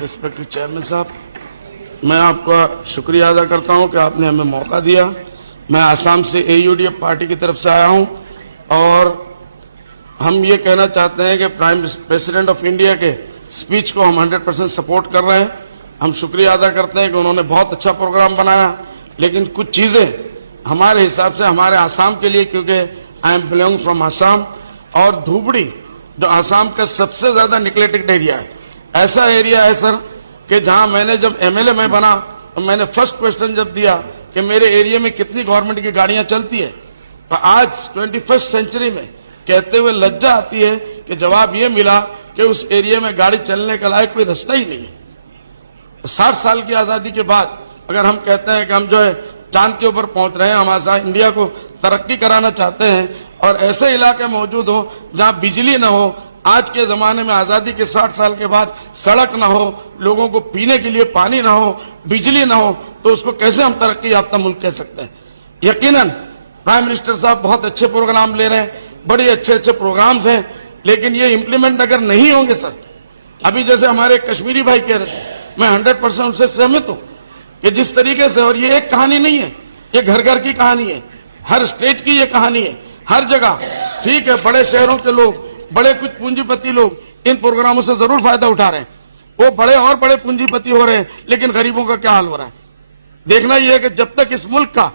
Respected chairman साहब, मैं आपका शुक्रिया अदा करता हूं कि आपने हमें मौका दिया। मैं आसाम से AUDF पार्टी की तरफ से आया हूं और हम ये कहना चाहते हैं कि प्राइम प्रेसिडेंट ऑफ इंडिया के स्पीच को हम 100% सपोर्ट कर रहे हैं। हम शुक्रिया अदा करते हैं कि उन्होंने बहुत अच्छा प्रोग्राम बनाया, लेकिन कुछ चीज़ें हमारे हिसाब से हमारे आसाम के लिए, क्योंकि I am belong from Assam, और धूपड़ी जो आसाम का सबसे ज़्यादा निग्लेक्टेड एरिया है, ऐसा एरिया है सर कि जहां मैंने जब MLA में बना तो मैंने फर्स्ट क्वेश्चन जब दिया कि मेरे एरिया में कितनी गवर्नमेंट की गाड़ियां चलती है, तो आज 21st सेंचुरी में कहते हुए लज्जा आती है कि जवाब ये मिला कि उस एरिया में गाड़ी चलने का लायक कोई रास्ता ही नहीं है। 60 साल की आज़ादी के बाद अगर हम कहते हैं कि हम जो है चांद के ऊपर पहुंच रहे हैं, हम आसाम इंडिया को तरक्की कराना चाहते हैं और ऐसे इलाके मौजूद हो जहां बिजली ना हो, आज के जमाने में आजादी के 60 साल के बाद सड़क ना हो, लोगों को पीने के लिए पानी ना हो, बिजली ना हो, तो उसको कैसे हम तरक्की याफ्ता मुल्क कह सकते हैं। यकीनन प्राइम मिनिस्टर साहब बहुत अच्छे प्रोग्राम ले रहे हैं, बड़े अच्छे अच्छे प्रोग्राम्स हैं, लेकिन ये इम्प्लीमेंट अगर नहीं होंगे सर, अभी जैसे हमारे कश्मीरी भाई कह रहे थे, मैं 100% उनसे सहमत हूं कि जिस तरीके से, और ये एक कहानी नहीं है, ये घर घर की कहानी है, हर स्टेट की ये कहानी है, हर जगह। ठीक है, बड़े शहरों के लोग, बड़े कुछ पूंजीपति लोग इन प्रोग्रामों से जरूर फायदा उठा रहे हैं, वो बड़े और बड़े पूंजीपति हो रहे हैं, लेकिन गरीबों का क्या हाल हो रहा है देखना यह है कि जब तक इस मुल्क का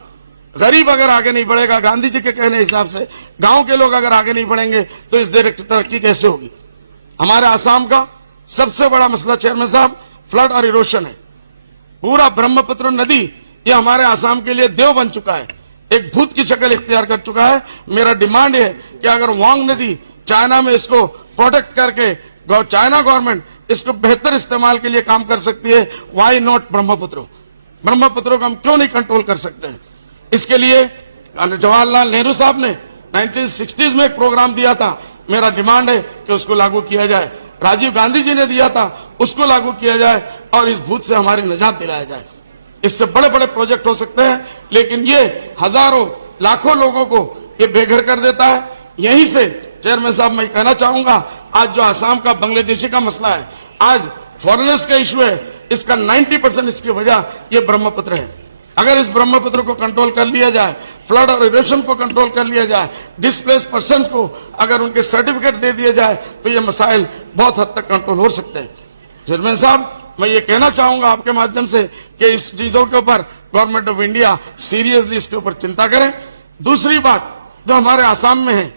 गरीब अगर आगे नहीं बढ़ेगा, गांधी जी के कहने हिसाब से गांव के लोग अगर आगे नहीं बढ़ेंगे तो इस देश की तरक्की कैसे होगी। हमारे आसाम का सबसे बड़ा मसला चेयरमैन साहब फ्लड और इरोशन है। पूरा ब्रह्मपुत्र नदी ये हमारे आसाम के लिए देव बन चुका है, एक भूत की शक्ल इख्तियार कर चुका है। मेरा डिमांड है कि अगर वांग नदी चाइना में इसको प्रोटेक्ट करके चाइना गवर्नमेंट इसको बेहतर इस्तेमाल के लिए काम कर सकती है, वाई नॉट ब्रह्मपुत्र को हम क्यों नहीं कंट्रोल कर सकते हैं। इसके लिए जवाहरलाल नेहरू साहब ने 1960s में एक प्रोग्राम दिया था, मेरा डिमांड है कि उसको लागू किया जाए। राजीव गांधी जी ने दिया था, उसको लागू किया जाए और इस भूत से हमारी निजात दिलाया जाए। इससे बड़े बड़े प्रोजेक्ट हो सकते हैं, लेकिन ये हजारों लाखों लोगों को ये बेघर कर देता है। यहीं से चेयरमैन साहब मैं कहना चाहूंगा, आज जो आसाम का बांग्लादेशी का मसला है, आज फॉरेनर्स का इश्यू है, इसका 90% इसकी वजह ये ब्रह्मपुत्र है। अगर इस ब्रह्मपुत्र को कंट्रोल कर लिया जाए, फ्लड और इरोशन को कंट्रोल कर लिया जाए, डिस्प्लेस पर्सन को अगर उनके सर्टिफिकेट दे दिए जाए, तो ये मसाइल बहुत हद तक कंट्रोल हो सकते हैं। चेयरमैन साहब, मैं ये कहना चाहूंगा आपके माध्यम से कि इस चीजों के ऊपर गवर्नमेंट ऑफ इंडिया सीरियसली इसके ऊपर चिंता करें। दूसरी बात जो हमारे आसाम में है,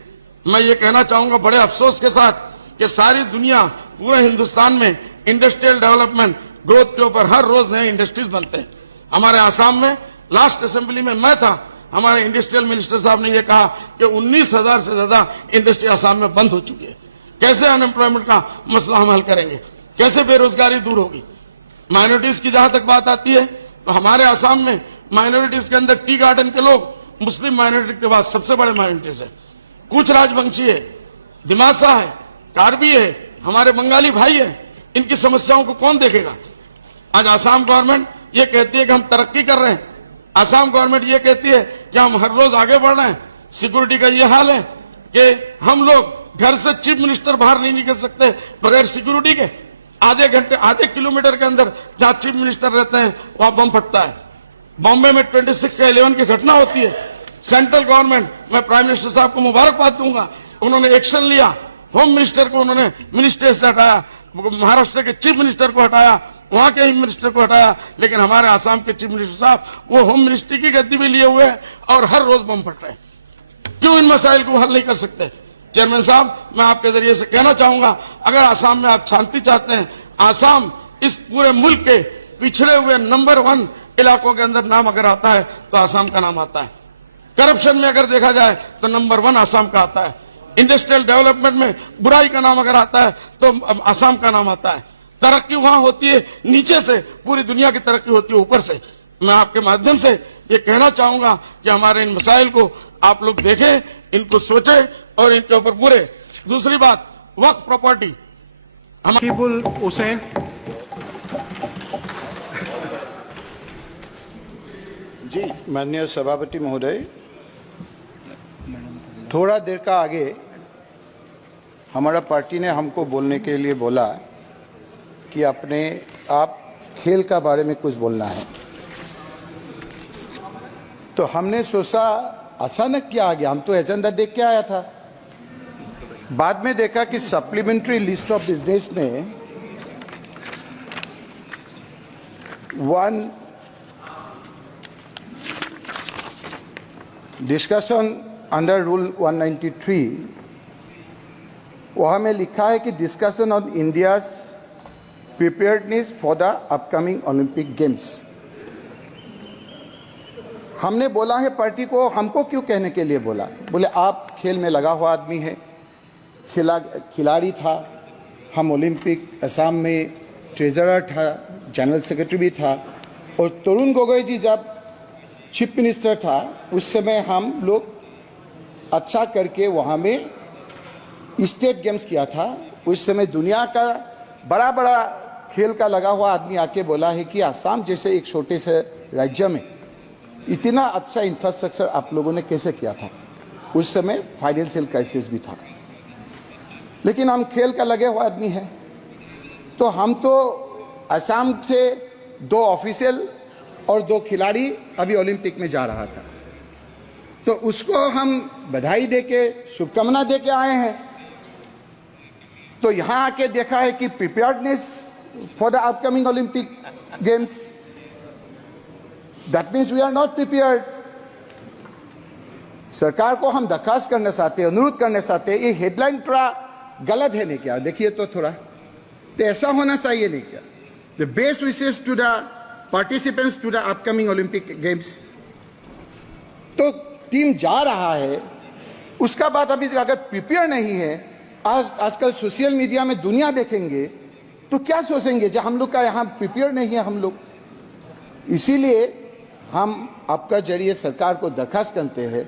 मैं ये कहना चाहूंगा बड़े अफसोस के साथ कि सारी दुनिया, पूरे हिंदुस्तान में इंडस्ट्रियल डेवलपमेंट ग्रोथ के ऊपर हर रोज नए इंडस्ट्रीज बनते हैं। हमारे आसाम में लास्ट असेंबली में मैं था, हमारे इंडस्ट्रियल मिनिस्टर साहब ने यह कहा कि 19,000 से ज्यादा इंडस्ट्री आसाम में बंद हो चुकी है। कैसे अनएम्प्लॉयमेंट का मसला हम हल करेंगे, कैसे बेरोजगारी दूर होगी। माइनॉरिटीज की जहां तक बात आती है, तो हमारे आसाम में माइनॉरिटीज के अंदर टी गार्डन के लोग मुस्लिम माइनॉरिटी के बाद सबसे बड़े माइनॉरिटीज है। कुछ राजवंशी है, दिमासा है, कार्बी है, हमारे बंगाली भाई है, इनकी समस्याओं को कौन देखेगा। आज आसाम गवर्नमेंट ये कहती है कि हम तरक्की कर रहे हैं, आसाम गवर्नमेंट ये कहती है कि हम हर रोज आगे बढ़ रहे हैं। सिक्योरिटी का ये हाल है कि हम लोग घर से चीफ मिनिस्टर बाहर नहीं निकल सकते बगैर सिक्योरिटी के। आधे घंटे, आधे किलोमीटर के अंदर जहां चीफ मिनिस्टर रहते हैं वहां बम फटता है। बॉम्बे में 26/11 की घटना होती है। सेंट्रल गवर्नमेंट, मैं प्राइम मिनिस्टर साहब को मुबारकबाद दूंगा, उन्होंने एक्शन लिया। होम मिनिस्टर को उन्होंने मिनिस्टर से हटाया, महाराष्ट्र के चीफ मिनिस्टर को हटाया, वहां के ही मिनिस्टर को हटाया, लेकिन हमारे आसाम के चीफ मिनिस्टर साहब वो होम मिनिस्ट्री की गद्दी भी लिए हुए हैं और हर रोज बम फट रहे हैं। क्यों इन मसाइल को हल नहीं कर सकते। चेयरमैन साहब, मैं आपके जरिए से कहना चाहूंगा, अगर आसाम में आप शांति चाहते हैं, आसाम इस पूरे मुल्क के पिछड़े हुए नंबर 1 इलाकों के अंदर नाम अगर आता है तो आसाम का नाम आता है। करप्शन में अगर देखा जाए तो नंबर 1 आसाम का आता है। इंडस्ट्रियल डेवलपमेंट में बुराई का नाम अगर आता है तो आसाम का नाम आता है। तरक्की वहां होती है नीचे से, पूरी दुनिया की तरक्की होती है ऊपर से। मैं आपके माध्यम से ये कहना चाहूंगा कि हमारे इन मसाइल को आप लोग देखें, इनको सोचें और इनके ऊपर पूरे। दूसरी बात, वक्फ प्रॉपर्टी, हकीबुल हुसैन। जी, माननीय सभापति महोदय, थोड़ा देर का आगे हमारा पार्टी ने हमको बोलने के लिए बोला कि अपने आप खेल का बारे में कुछ बोलना है, तो हमने सोचा अचानक क्या आ गया। हम तो एजेंडा देख के आया था, बाद में देखा कि सप्लीमेंट्री लिस्ट ऑफ बिजनेस में वन डिस्कशन अंडर रूल 193, वहाँ में लिखा है कि discussion on India's preparedness for the upcoming Olympic games. हमने बोला है पार्टी को, हमको क्यों कहने के लिए बोला? बोले आप खेल में लगा हुआ आदमी है, खिलाड़ी था, हम ओलंपिक असम में ट्रेजरर था, जनरल सेक्रेटरी भी था, और तरुण गोगोई जी जब चीफ मिनिस्टर था उस समय हम लोग अच्छा करके वहाँ में स्टेट गेम्स किया था। उस समय दुनिया का बड़ा बड़ा खेल का लगा हुआ आदमी आके बोला है कि असम जैसे एक छोटे से राज्य में इतना अच्छा इंफ्रास्ट्रक्चर आप लोगों ने कैसे किया था। उस समय फाइनेंशियल क्राइसिस भी था, लेकिन हम खेल का लगे हुआ आदमी हैं, तो हम तो असम से 2 ऑफिशियल और 2 खिलाड़ी अभी ओलंपिक में जा रहा था, तो उसको हम बधाई देके शुभकामना देके आए हैं। तो यहाँ आके देखा है कि preparedness for the upcoming Olympic games, that means we are not prepared. सरकार को हम दरखास्त करना चाहते हैं, अनुरोध करना चाहते हैं, ये हेडलाइन थोड़ा गलत है नहीं क्या? देखिए तो थोड़ा तो ऐसा होना चाहिए नहीं क्या? The best wishes to the participants to the upcoming Olympic games. तो टीम जा रहा है, उसका बाद अभी अगर प्रिपेयर नहीं है, आजकल सोशल मीडिया में दुनिया देखेंगे तो क्या सोचेंगे जब हम लोग का यहाँ प्रिपेयर नहीं है हम लोग। इसीलिए हम आपका जरिए सरकार को दरखास्त करते हैं